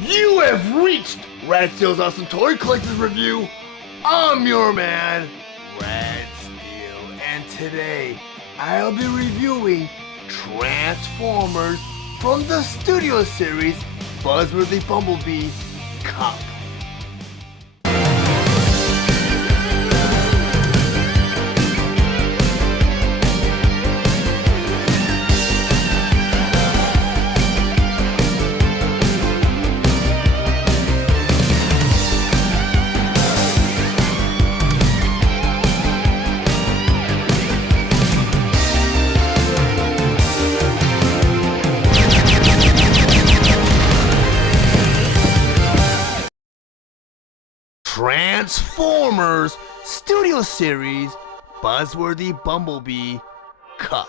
You have reached Red Steele's Awesome Toy Collector's Review. I'm your man, Red Steele, and today I'll be reviewing Transformers from the Studio Series Buzzworthy Bumblebee Kup. Transformers Studio Series Buzzworthy Bumblebee Kup.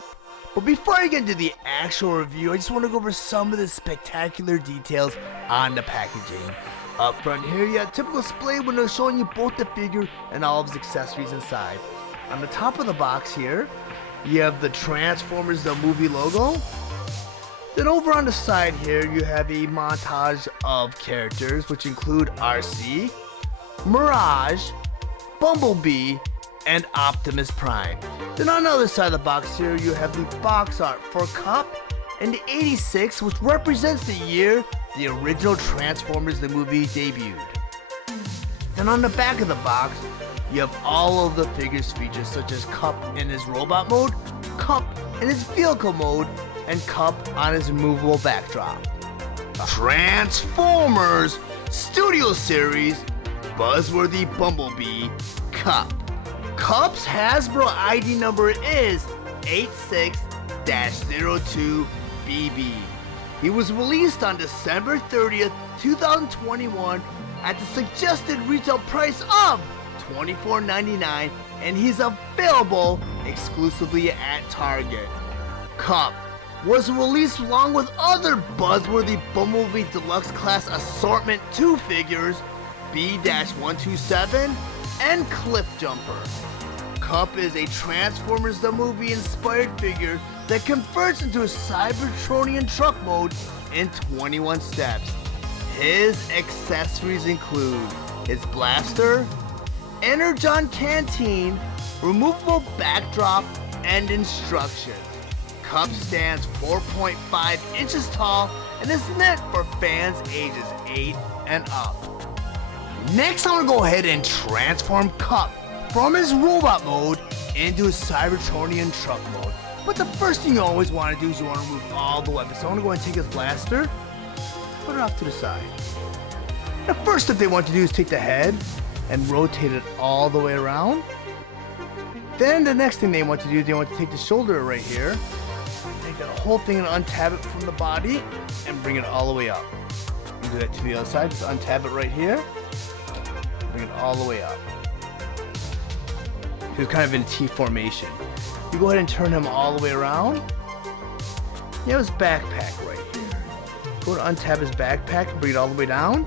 But before I get into the actual review, I just want to go over some of the spectacular details on the packaging. Up front here, you have a typical display window showing you both the figure and all of his accessories inside. On the top of the box here, you have the Transformers the movie logo. Then over on the side here, you have a montage of characters, which include RC, Mirage, Bumblebee, and Optimus Prime. Then on the other side of the box here, you have the box art for Kup and the 86, which represents the year the original Transformers the movie debuted. Then on the back of the box, you have all of the figures features such as Kup in his robot mode, Kup in his vehicle mode, and Kup on his removable backdrop. Transformers Studio Series Buzzworthy Bumblebee Kup. Kup's Hasbro ID number is 86-02BB. He was released on December 30th, 2021 at the suggested retail price of $24.99, and he's available exclusively at Target. Kup was released along with other Buzzworthy Bumblebee Deluxe Class Assortment 2 figures, B-127 and Cliff Jumper. Kup is a Transformers the movie inspired figure that converts into a Cybertronian truck mode in 21 steps. His accessories include his blaster, Energon canteen, removable backdrop, and instructions. Kup stands 4.5 inches tall and is meant for fans ages 8 and up. Next, I'm going to go ahead and transform Kup from his robot mode into his Cybertronian truck mode. But the first thing you always want to do is you want to remove all the weapons. So I'm going to go ahead and take his blaster, put it off to the side. The first step they want to do is take the head and rotate it all the way around. Then the next thing they want to do is they want to take the shoulder right here, take that whole thing and untap it from the body and bring it all the way up. You do that to the other side, just untap it right here. Bring it all the way up. He's kind of in T formation. You go ahead and turn him all the way around. You have his backpack right here. Go to untap his backpack and bring it all the way down.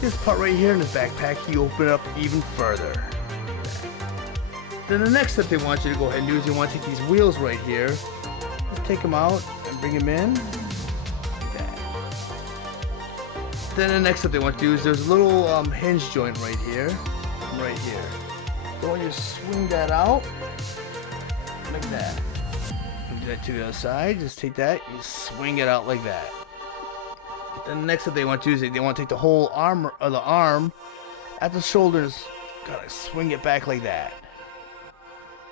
This part right here in his backpack, you open it up even further. Then the next step they want you to go ahead and do is you want to take these wheels right here. Just take them out and bring them in. Then the next step they want to do is there's a little hinge joint right here. So when you swing that out, like that. You do that to the other side, just take that, you swing it out like that. Then the next step they want to do is they want to take the whole arm, or the arm, at the shoulders, gotta swing it back like that.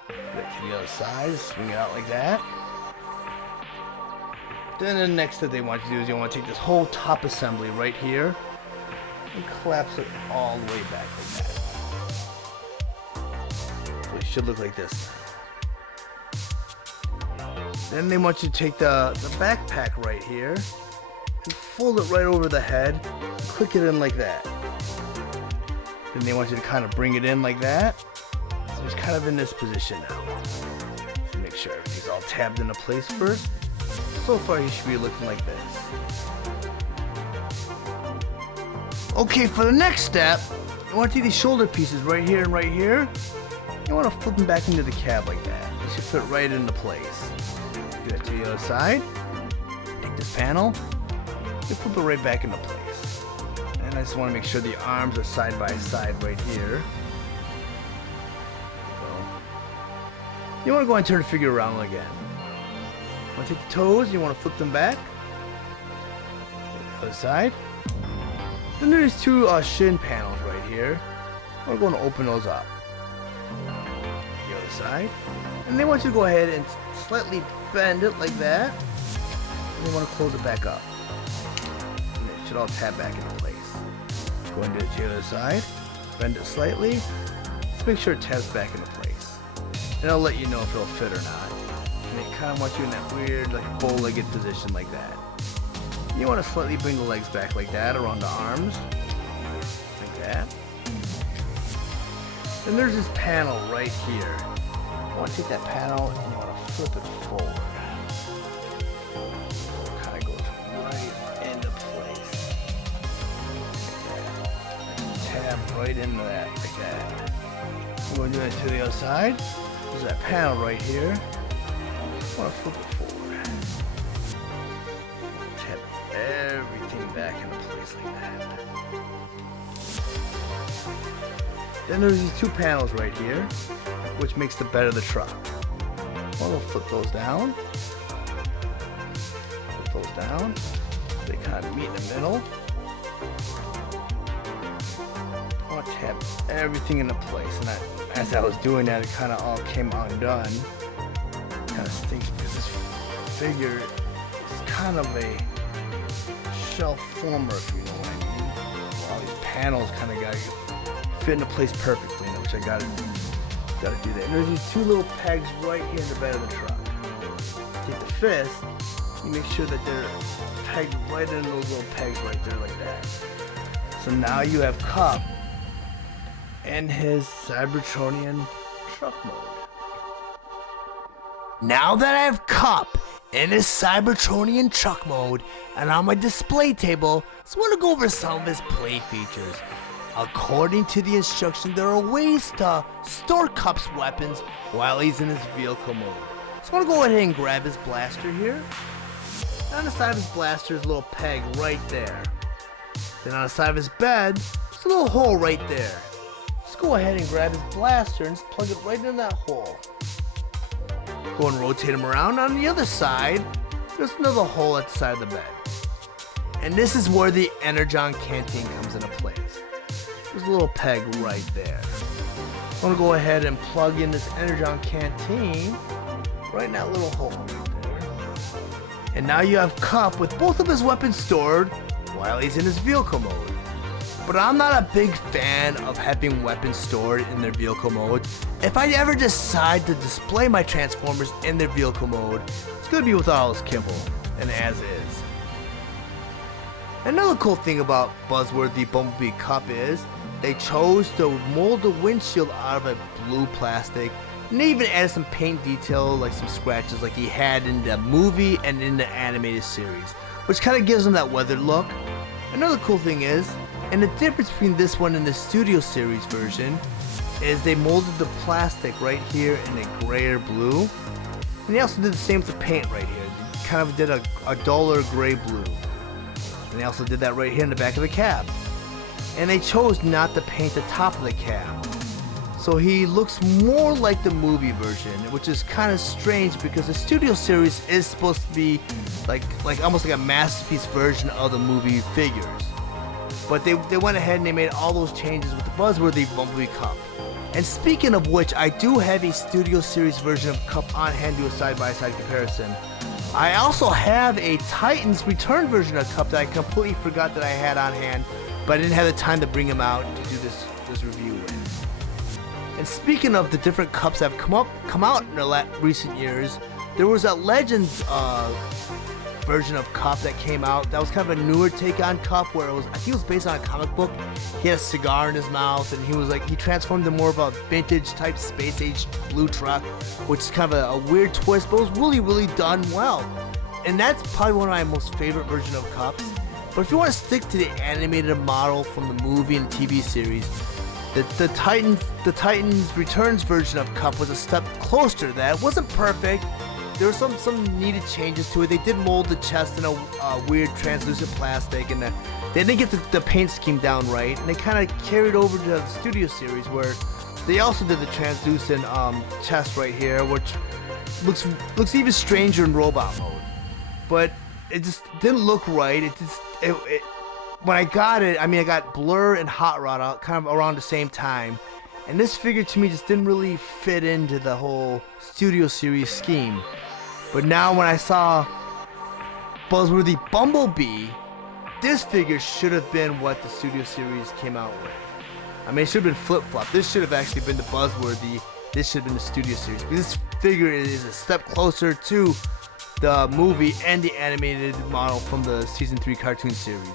Do that to the other side, swing it out like that. Then the next step they want you to do is you want to take this whole top assembly right here and collapse it all the way back like that. So it should look like this. Then they want you to take the backpack right here and fold it right over the head and click it in like that. Then they want you to kind of bring it in like that. So it's kind of in this position now. So make sure everything's all tabbed into place first. So far, he should be looking like this. Okay, for the next step, you want to take these shoulder pieces right here and right here. You want to flip them back into the cab like that. They should fit right into place. Do that to the other side. Take this panel, you flip it right back into place. And I just want to make sure the arms are side by side right here. You want to go and turn the figure around again. You want to take the toes, you want to flip them back. The other side. Then there's two shin panels right here. We're going to open those up. The other side. And they want you to go ahead and slightly bend it like that. And you want to close it back up. And it should all tap back into place. Go and do it to the other side. Bend it slightly. Just make sure it taps back into place. And I'll let you know if it'll fit or not. And it kind of wants you in that weird, like, bow-legged position like that. You want to slightly bring the legs back like that around the arms. Like that. Then there's this panel right here. You want to take that panel and you want to flip it forward. So it kind of goes right into place. Like that. Tab right into that, like that. We're going to do that to the other side. There's that panel right here. I want to flip it forward. Tap everything back into place like that. Then there's these two panels right here, which makes the bed of the truck. We'll flip those down. Flip those down. They kind of meet in the middle. I want to tap everything into place, and as I was doing that, it kind of all came undone. Kind of stinks because this figure is kind of a shelf former, if you know what I mean. All these panels kind of got to fit into place perfectly, which I gotta do that. And there's these two little pegs right here in the bed of the truck. Take the fist, you make sure that they're pegged right in those little pegs right there like that. So now you have Kup in his Cybertronian truck mode. Now that I have Kup in his Cybertronian truck mode and on my display table, I just want to go over some of his play features. According to the instructions, there are ways to store Kup's weapons while he's in his vehicle mode. So I want to go ahead and grab his blaster here. On the side of his blaster is a little peg right there. Then on the side of his bed, there's a little hole right there. Just go ahead and grab his blaster and just plug it right in that hole. Go and rotate him around. On the other side, there's another hole at the side of the bed. And this is where the Energon canteen comes into place. There's a little peg right there. I'm gonna go ahead and plug in this Energon canteen right in that little hole right there. And now you have Kup with both of his weapons stored while he's in his vehicle mode. But I'm not a big fan of having weapons stored in their vehicle mode. If I ever decide to display my Transformers in their vehicle mode, it's gonna be with all his kibble and as is. Another cool thing about Buzzworthy Bumblebee Kup is they chose to mold the windshield out of a blue plastic, and they even added some paint detail, like some scratches like he had in the movie and in the animated series, which kind of gives him that weathered look. Another cool thing is, and the difference between this one and the Studio Series version, is they molded the plastic right here in a grayer blue, and they also did the same with the paint right here. They kind of did a duller gray blue. And they also did that right here in the back of the cab. And they chose not to paint the top of the cab. So he looks more like the movie version, which is kind of strange because the Studio Series is supposed to be like almost like a masterpiece version of the movie figures. But they went ahead and they made all those changes with the Buzzworthy Bumblebee Kup. And speaking of which, I do have a Studio Series version of Kup on hand to do a side-by-side comparison. I also have a Titans Return version of Kup that I completely forgot that I had on hand, but I didn't have the time to bring him out to do this review with. And speaking of the different Kups that have come out in the recent years, there was a Legends version of Kup that came out. That was kind of a newer take on Kup, where I think it was based on a comic book. He had a cigar in his mouth, and he transformed into more of a vintage type space age blue truck, which is kind of a weird twist, but it was really, really done well. And that's probably one of my most favorite versions of Kups. But if you want to stick to the animated model from the movie and TV series, the Titans Returns version of Kup was a step closer to that. It wasn't perfect, there were some needed changes to it. They did mold the chest in a weird translucent plastic, and they didn't get the paint scheme down right, and they kind of carried over to the studio series where they also did the translucent chest right here, which looks even stranger in robot mode. But it just didn't look right. When I got it, I mean, I got Blur and Hot Rod out kind of around the same time, and this figure to me just didn't really fit into the whole studio series scheme. But now when I saw Buzzworthy Bumblebee, this figure should have been what the studio series came out with. I mean, it should have been flip-flop. This should have actually been the Buzzworthy. This should have been the studio series. But this figure is a step closer to the movie and the animated model from the season 3 cartoon series.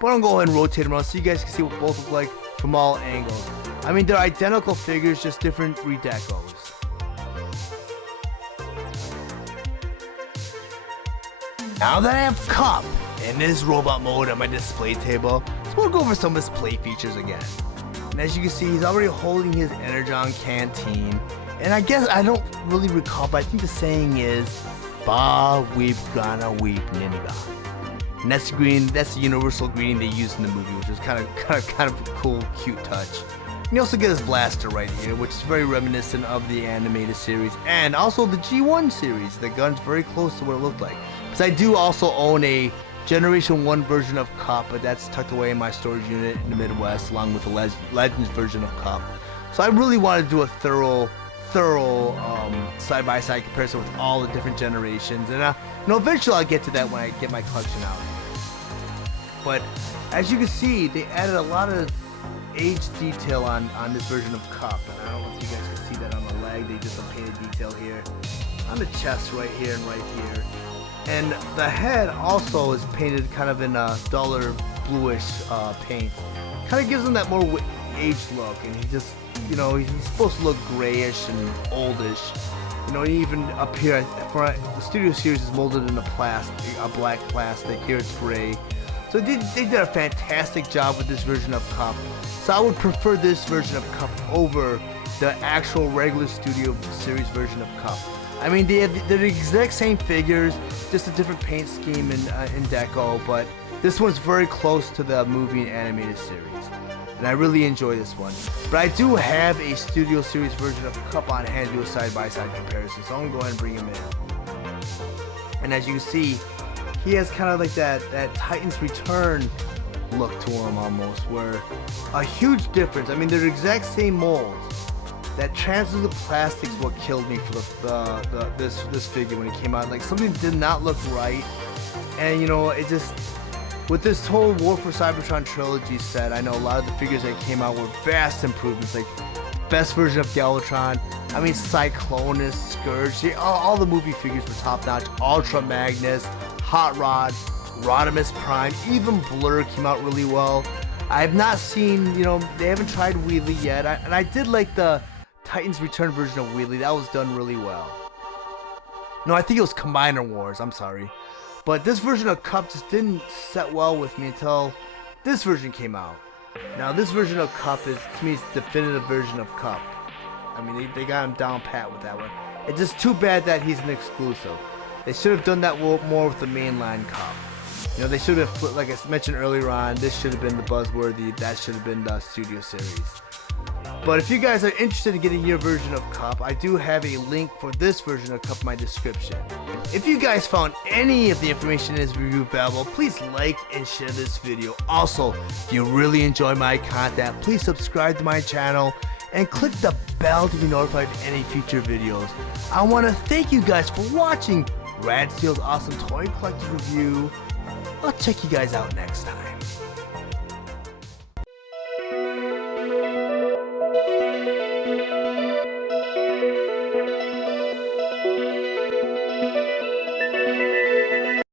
But I'm gonna go ahead and rotate them around so you guys can see what both look like from all angles. I mean, they're identical figures, just different redecos. Now that I have Kup in this robot mode on my display table, so we'll go over some of his play features again. And as you can see, he's already holding his Energon canteen. And I guess I don't really recall, but I think the saying is, "Ba weep gonna weep ninga." And that's the universal greeting they used in the movie, which was kind of a cool, cute touch. And you also get his blaster right here, which is very reminiscent of the animated series and also the G1 series. The gun's very close to what it looked like. Because I do also own a Generation 1 version of Kup, but that's tucked away in my storage unit in the Midwest, along with the Legends version of Kup. So I really wanted to do a thorough side-by-side comparison with all the different generations, and eventually I'll get to that when I get my collection out. But as you can see, they added a lot of age detail on this version of Kup, and I don't know if you guys can see that on the leg. They did some painted detail here, on the chest right here and right here, and the head also is painted kind of in a duller bluish paint. Kind of gives him that more aged look, and he just, you know, he's supposed to look grayish and oldish. You know, even up here, for the studio series is molded in a black plastic. Here it's gray. So they did a fantastic job with this version of Kup. So I would prefer this version of Kup over the actual regular studio series version of Kup. I mean, they're the exact same figures, just a different paint scheme in deco, but this one's very close to the movie and animated series. And I really enjoy this one. But I do have a studio series version of Kup on hand to do a side-by-side comparison, so I'm gonna go ahead and bring him in. And as you can see, he has kind of like that Titan's Return look to him almost, where a huge difference. I mean, they're the exact same molds. That translucent plastic's what killed me for this figure when it came out. Like, something did not look right, and you know, it just, with this whole War for Cybertron trilogy set, I know a lot of the figures that came out were vast improvements, like best version of Galvatron, I mean Cyclonus, Scourge, all the movie figures were top notch. Ultra Magnus, Hot Rod, Rodimus Prime, even Blur came out really well. I have not seen, you know, they haven't tried Wheelie yet, and I did like the Titan's Return version of Wheelie. That was done really well. No, I think it was Combiner Wars, I'm sorry. But this version of Kup just didn't set well with me until this version came out. Now this version of Kup is, to me, the definitive version of Kup. I mean, they got him down pat with that one. It's just too bad that he's an exclusive. They should have done that more with the mainline Kup. You know, they should have, like I mentioned earlier on, this should have been the Buzzworthy, that should have been the studio series. But if you guys are interested in getting your version of Kup, I do have a link for this version of Kup in my description. If you guys found any of the information in this review valuable, please like and share this video. Also, if you really enjoy my content, please subscribe to my channel and click the bell to be notified of any future videos. I want to thank you guys for watching Rad Steele's awesome toy collector's review. I'll check you guys out next time.